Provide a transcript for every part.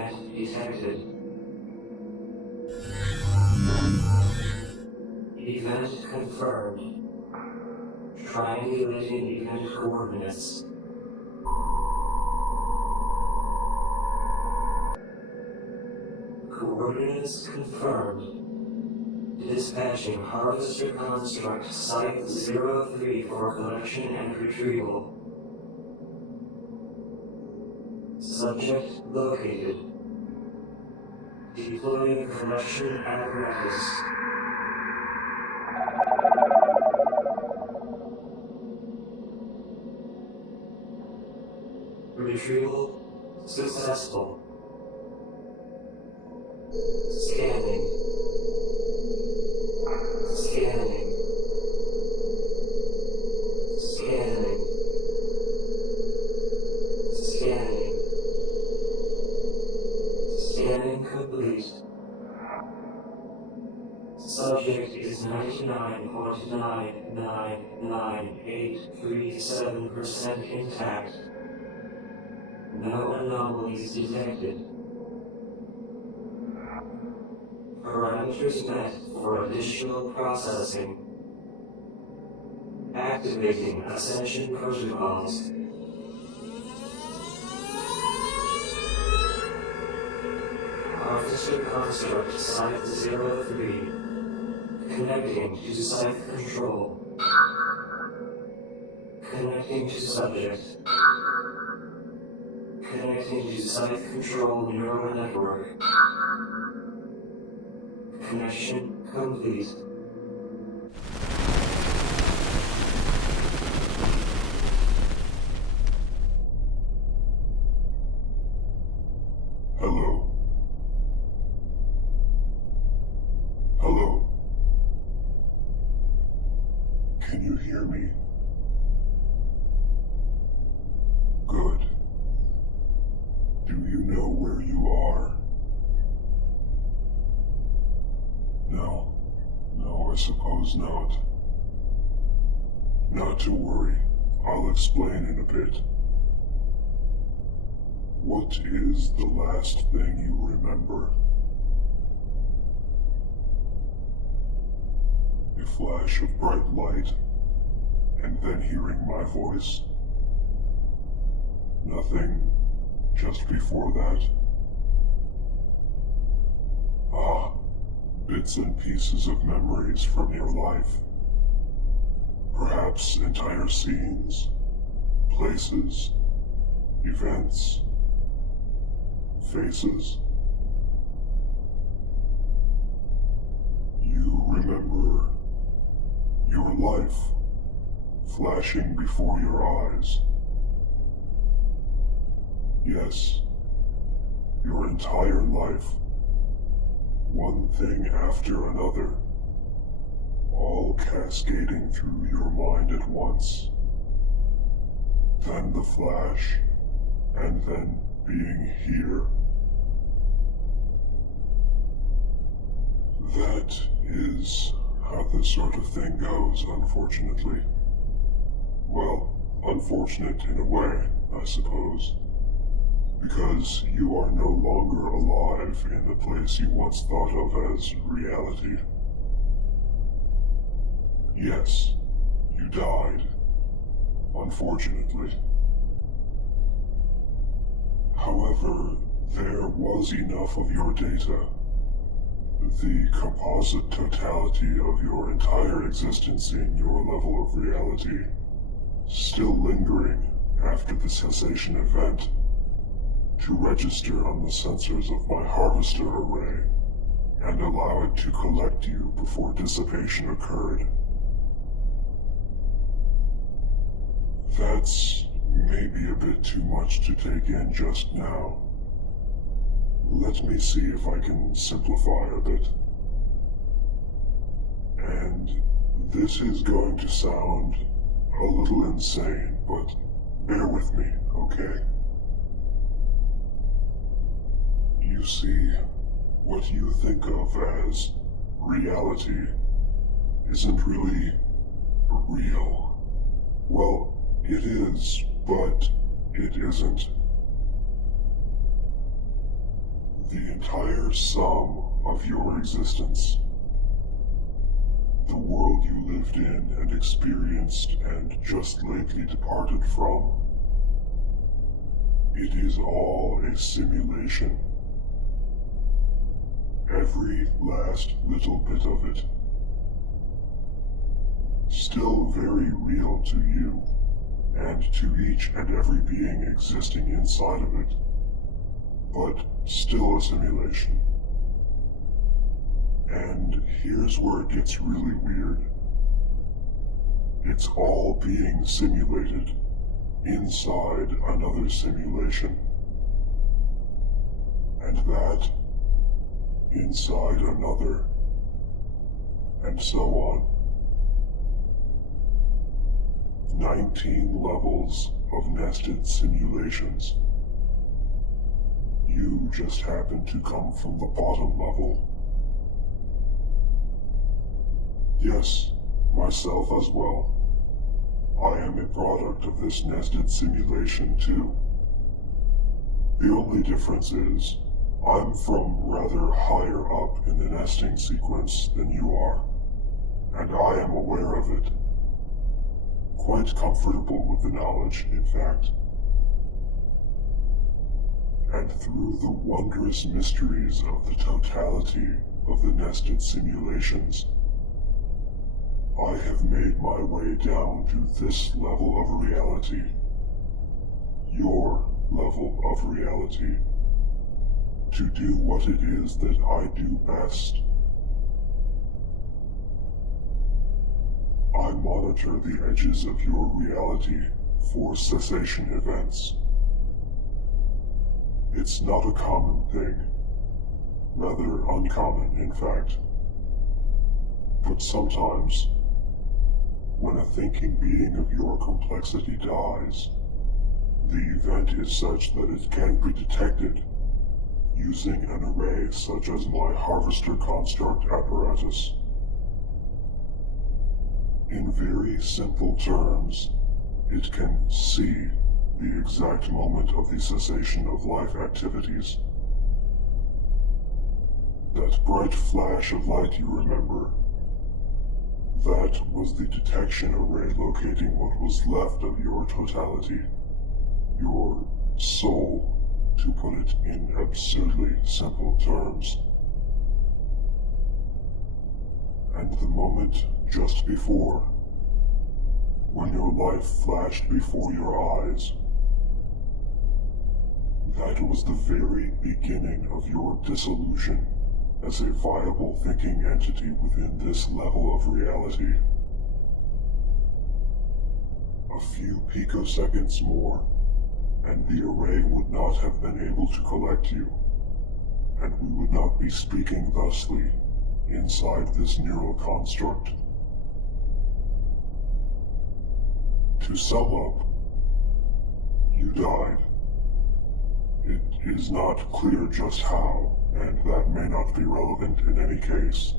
event detected. Event confirmed. Triangulating event coordinates. Coordinates confirmed. Dispatching Harvester Construct Site 03 for collection and retrieval. Subject located. Deploying collection apparatus. Retrieval successful. Scanning. Scanning. Scanning. Scanning. Scanning complete. Subject is 99.999837% intact. No anomalies detected. Parameters met for additional processing. Activating Ascension protocols. Harvester Construct Site 03. Connecting to Site Control. Connecting to Subject. Connecting to Site Control Neural Network. Connection complete. Hello. Hello. Can you hear me? Good. Do you know where you are? No, I suppose not. Not to worry, I'll explain in a bit. What is the last thing you remember? A flash of bright light, and then hearing my voice? Nothing just before that? Bits and pieces of memories from your life. Perhaps entire scenes, places, events, faces. You remember your life flashing before your eyes. Yes, your entire life. One thing after another, all cascading through your mind at once. Then the flash, and then being here. That is how this sort of thing goes, unfortunately. Well, unfortunate in a way, I suppose. Because you are no longer alive in the place you once thought of as reality. Yes, you died. Unfortunately. However, there was enough of your data, the composite totality of your entire existence in your level of reality, still lingering after the cessation event, to register on the sensors of my harvester array and allow it to collect you before dissipation occurred. That's maybe a bit too much to take in just now. Let me see if I can simplify a bit. And this is going to sound a little insane, but bear with me, okay? You see, what you think of as reality isn't really real. Well, it is, but it isn't. the entire sum of your existence. The world you lived in and experienced and just lately departed from. It is all a simulation. Every last little bit of it. Still very real to you, and to each and every being existing inside of it, but still a simulation. And here's where it gets really weird. It's all being simulated inside another simulation. And that inside another, and so on. 19 levels of nested simulations. You just happen to come from the bottom level. Yes, myself as well. I am a product of this nested simulation too. The only difference is, I'm from rather higher up in the nesting sequence than you are, and I am aware of it. Quite comfortable with the knowledge, in fact. And through the wondrous mysteries of the totality of the nested simulations, I have made my way down to this level of reality. Your level of reality. To do what it is that I do best. I monitor the edges of your reality for cessation events. It's not a common thing. Rather uncommon, in fact. But sometimes, when a thinking being of your complexity dies, the event is such that it can be detected using an array such as my harvester construct apparatus. In very simple terms, it can see the exact moment of the cessation of life activities. That bright flash of light you remember, that was the detection array locating what was left of your totality, your soul, to put it in absurdly simple terms. And the moment just before, when your life flashed before your eyes, that was the very beginning of your dissolution as a viable thinking entity within this level of reality. A few picoseconds more, and the array would not have been able to collect you, and we would not be speaking thusly inside this neural construct. To sum up, you died. It is not clear just how, and that may not be relevant in any case.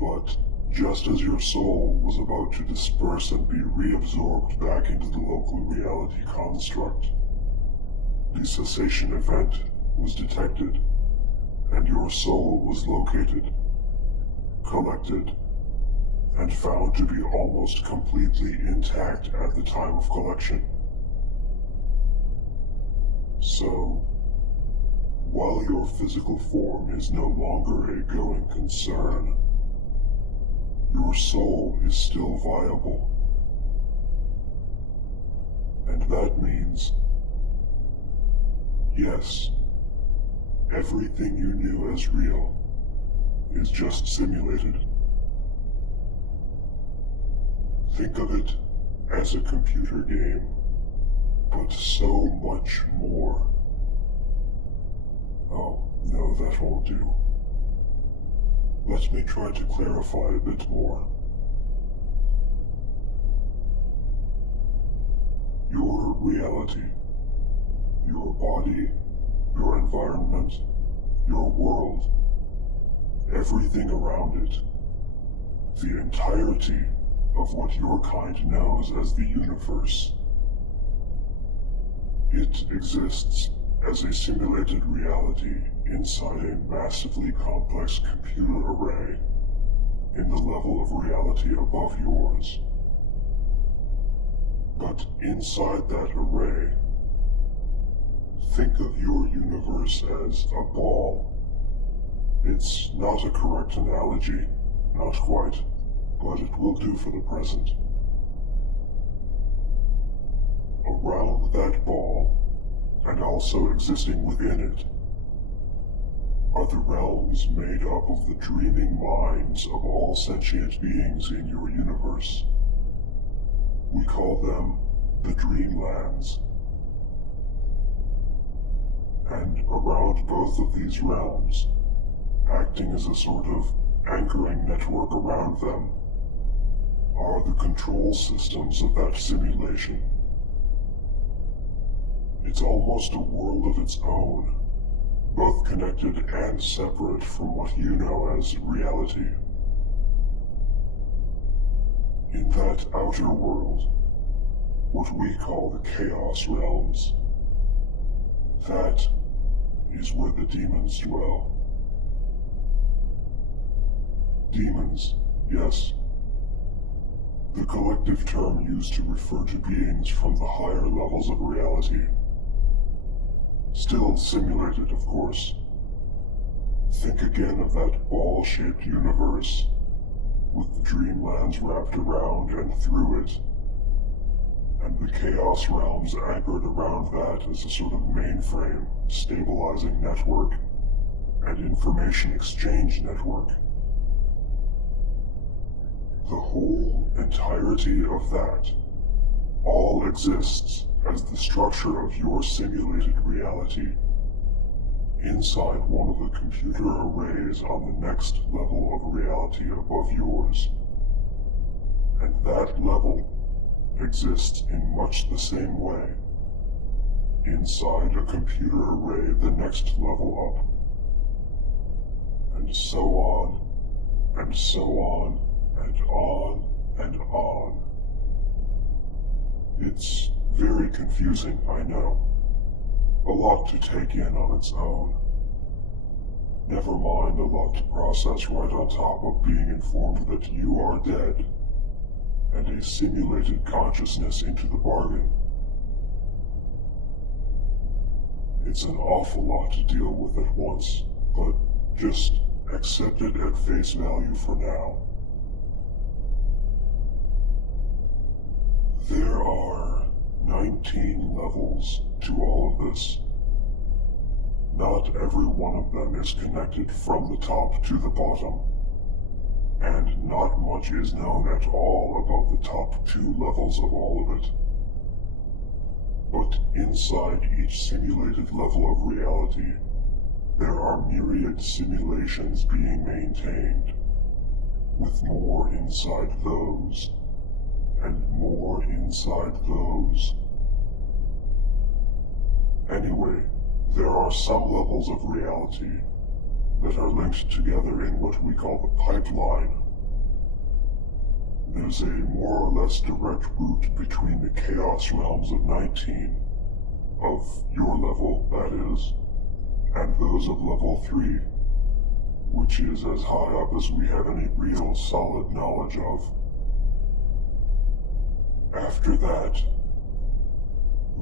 But just as your soul was about to disperse and be reabsorbed back into the local reality construct, the cessation event was detected, and your soul was located, collected, and found to be almost completely intact at the time of collection. So, while your physical form is no longer a going concern, your soul is still viable. And that means, yes, everything you knew as real is just simulated. Think of it as a computer game, but so much more. Oh, no, that won't do. Let me try to clarify a bit more. Your reality, your body, your environment, your world, everything around it, the entirety of what your kind knows as the universe. It exists as a simulated reality inside a massively complex computer array in the level of reality above yours. But inside that array, think of your universe as a ball. It's not a correct analogy, not quite, but it will do for the present. Around that ball, and also existing within it, are the realms made up of the dreaming minds of all sentient beings in your universe. We call them the Dreamlands. And around both of these realms, acting as a sort of anchoring network around them, are the control systems of that simulation. It's almost a world of its own, both connected and separate from what you know as reality. In that outer world, what we call the Chaos Realms, that is where the demons dwell. Demons, yes. The collective term used to refer to beings from the higher levels of reality. Still simulated, of course. Think again of that ball-shaped universe, with the Dreamlands wrapped around and through it, and the Chaos Realms anchored around that as a sort of mainframe, stabilizing network, and information exchange network. The whole entirety of that all exists as the structure of your simulated reality inside one of the computer arrays on the next level of reality above yours. And that level exists in much the same way inside a computer array the next level up. And so on, and so on, and on, and on. It's very confusing, I know. A lot to take in on its own. Never mind a lot to process right on top of being informed that you are dead, and a simulated consciousness into the bargain. It's an awful lot to deal with at once, but just accept it at face value for now. There are 19 levels to all of this. Not every one of them is connected from the top to the bottom, and not much is known at all about the top 2 levels of all of it. But inside each simulated level of reality, there are myriad simulations being maintained, with more inside those, and more inside those. Anyway, there are some levels of reality that are linked together in what we call the pipeline. There's a more or less direct route between the Chaos Realms of 19, of your level, that is, and those of level 3, which is as high up as we have any real solid knowledge of. After that,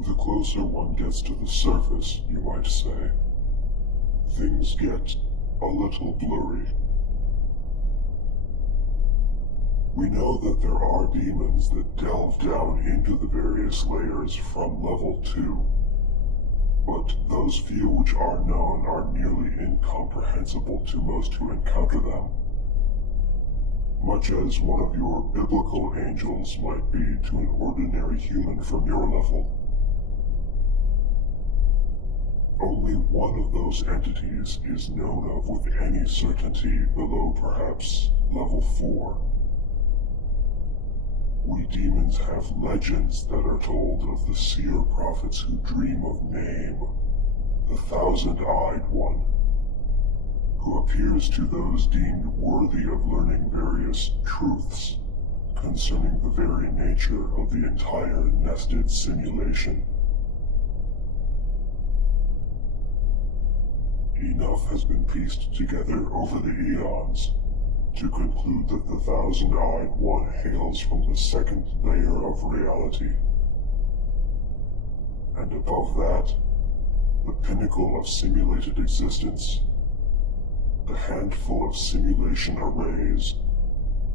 the closer one gets to the surface, you might say, things get a little blurry. We know that there are demons that delve down into the various layers from level 2, but those few which are known are nearly incomprehensible to most who encounter them, much as one of your biblical angels might be to an ordinary human from your level. Only one of those entities is known of with any certainty below perhaps level 4. We demons have legends that are told of the seer prophets who dream of Name, the thousand-eyed one, who appears to those deemed worthy of learning various truths concerning the very nature of the entire nested simulation. enough has been pieced together over the eons to conclude that the Thousand-Eyed One hails from the second layer of reality. And above that, the pinnacle of simulated existence, the handful of simulation arrays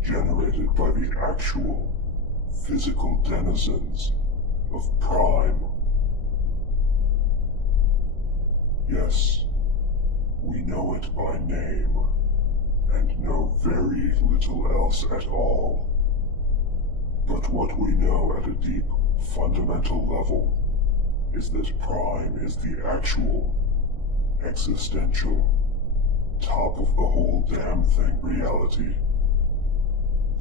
generated by the actual, physical denizens of Prime. Yes, we know it by name, and know very little else at all. But what we know at a deep, fundamental level is that Prime is the actual, existential, top of the whole damn thing reality.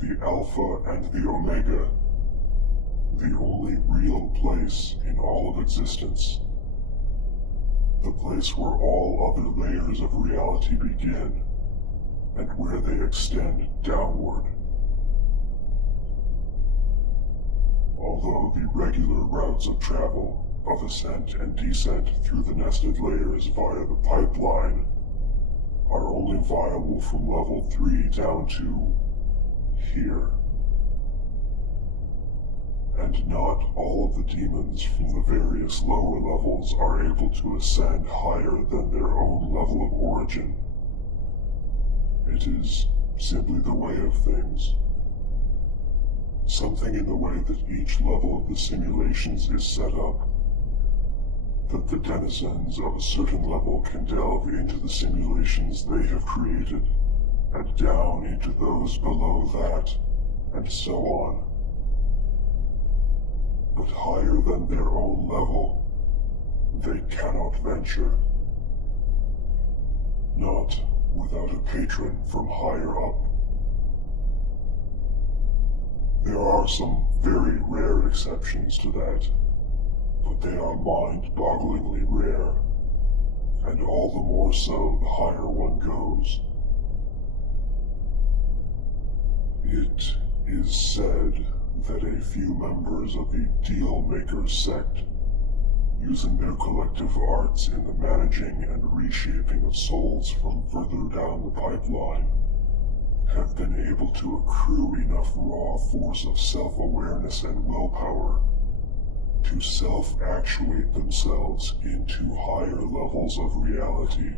The Alpha and the Omega. The only real place in all of existence. The place where all other layers of reality begin, and where they extend downward. Although the regular routes of travel, of ascent and descent through the nested layers via the pipeline, are only viable from level 3 down to here. And not all of the demons from the various lower levels are able to ascend higher than their own level of origin. It is simply the way of things. Something in the way that each level of the simulations is set up. That the denizens of a certain level can delve into the simulations they have created, and down into those below that, and so on. But higher than their own level, they cannot venture. Not without a patron from higher up. There are some very rare exceptions to that, but they are mind-bogglingly rare, and all the more so the higher one goes. It is said that a few members of the Deal-Maker sect, using their collective arts in the managing and reshaping of souls from further down the pipeline, have been able to accrue enough raw force of self-awareness and willpower to self-actuate themselves into higher levels of reality.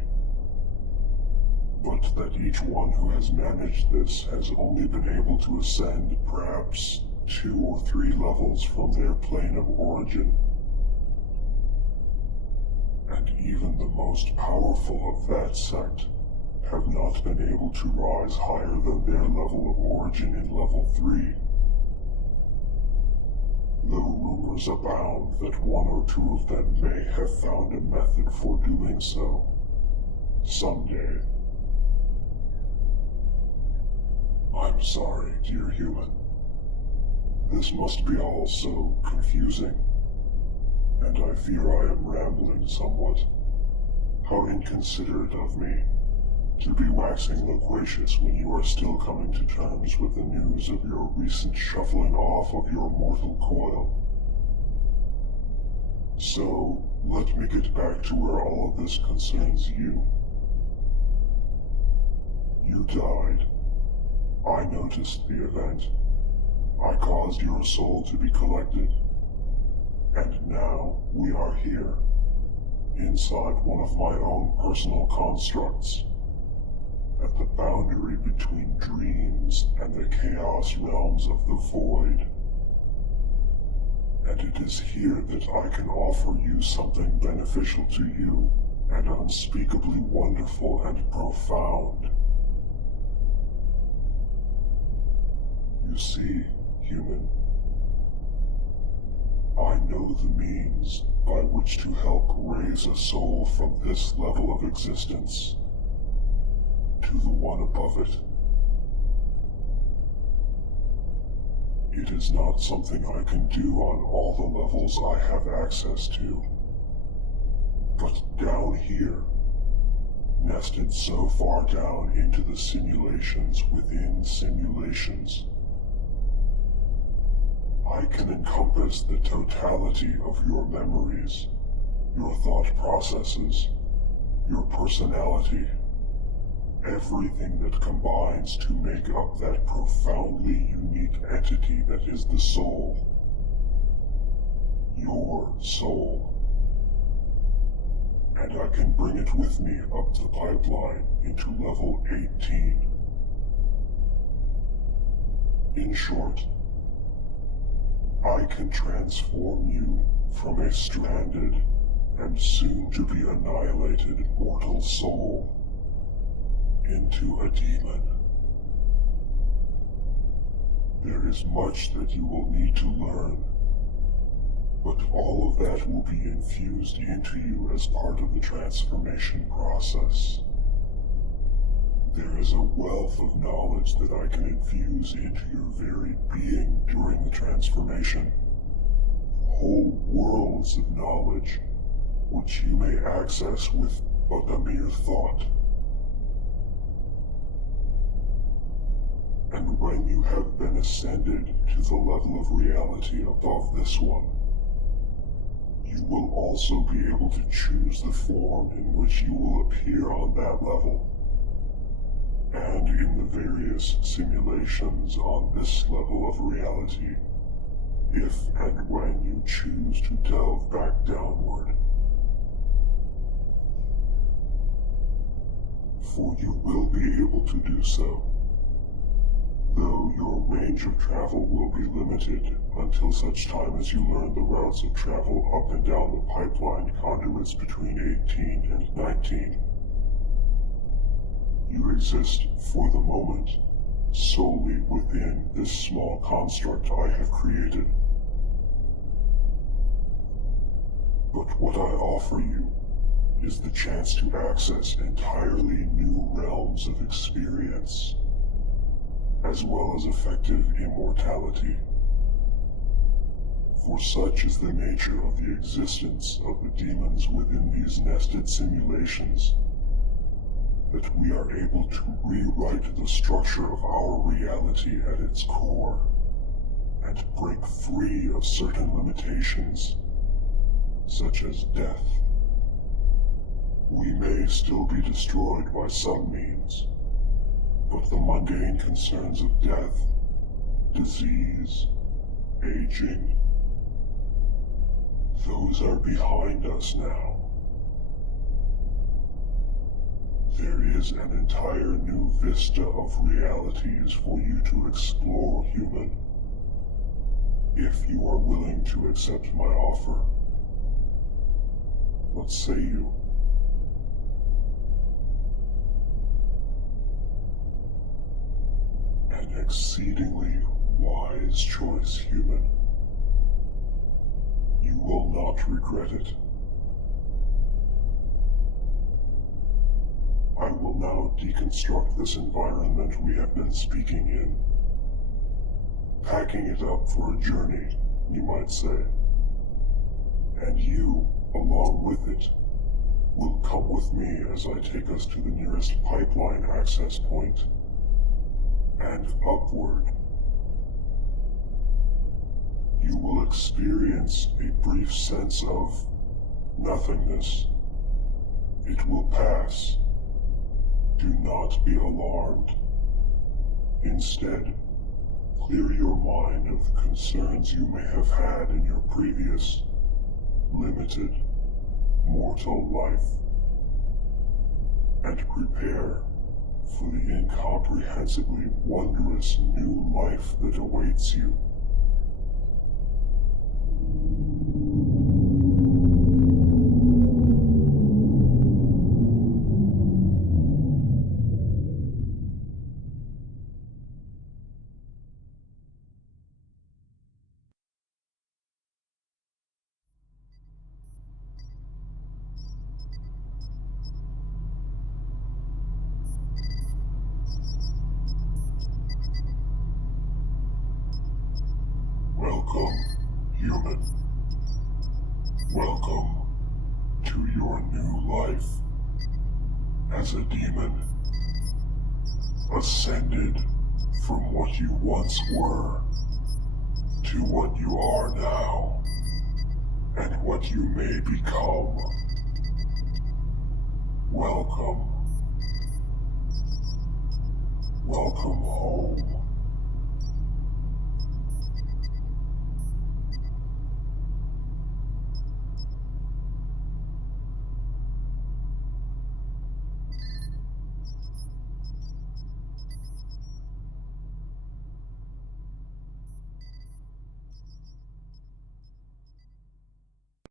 But that each one who has managed this has only been able to ascend perhaps 2 or 3 levels from their plane of origin. And even the most powerful of that sect have not been able to rise higher than their level of origin in level 3. Though rumors abound that 1 or 2 of them may have found a method for doing so someday. I'm sorry, dear human. This must be all so confusing, and I fear I am rambling somewhat. How inconsiderate of me to be waxing loquacious when you are still coming to terms with the news of your recent shuffling off of your mortal coil. So, let me get back to where all of this concerns you. You died. I noticed the event. I caused your soul to be collected. And now we are here, inside one of my own personal constructs, at the boundary between dreams and the chaos realms of the void. And it is here that I can offer you something beneficial to you, and unspeakably wonderful and profound. You see, human, I know the means by which to help raise a soul from this level of existence to the one above it. It is not something I can do on all the levels I have access to, but down here, nested so far down into the simulations within simulations, I can encompass the totality of your memories, your thought processes, your personality, everything that combines to make up that profoundly unique entity that is the soul. Your soul. And I can bring it with me up the pipeline into level 18. In short, I can transform you from a stranded and soon-to-be annihilated mortal soul into a demon. There is much that you will need to learn, but all of that will be infused into you as part of the transformation process. There is a wealth of knowledge that I can infuse into your very being during the transformation. Whole worlds of knowledge, which you may access with but a mere thought. And when you have been ascended to the level of reality above this one, you will also be able to choose the form in which you will appear on that level. And in the various simulations on this level of reality, if and when you choose to delve back downward. For you will be able to do so, though your range of travel will be limited until such time as you learn the routes of travel up and down the pipeline conduits between 18 and 19. You exist, for the moment, solely within this small construct I have created. But what I offer you is the chance to access entirely new realms of experience, as well as effective immortality. For such is the nature of the existence of the demons within these nested simulations, that we are able to rewrite the structure of our reality at its core, and break free of certain limitations, such as death. We may still be destroyed by some means, but the mundane concerns of death, disease, aging, those are behind us now. There is an entire new vista of realities for you to explore, human, if you are willing to accept my offer. What say you? An exceedingly wise choice, human. You will not regret it. I will now deconstruct this environment we have been speaking in, packing it up for a journey, you might say. And you, along with it, will come with me as I take us to the nearest pipeline access point, and upward. You will experience a brief sense of nothingness. It will pass. Do not be alarmed. Instead, clear your mind of the concerns you may have had in your previous, limited, mortal life, and prepare for the incomprehensibly wondrous new life that awaits you. Welcome, human. Welcome to your new life as a demon, ascended from what you once were to what you are now, and what you may become. Welcome. Welcome home.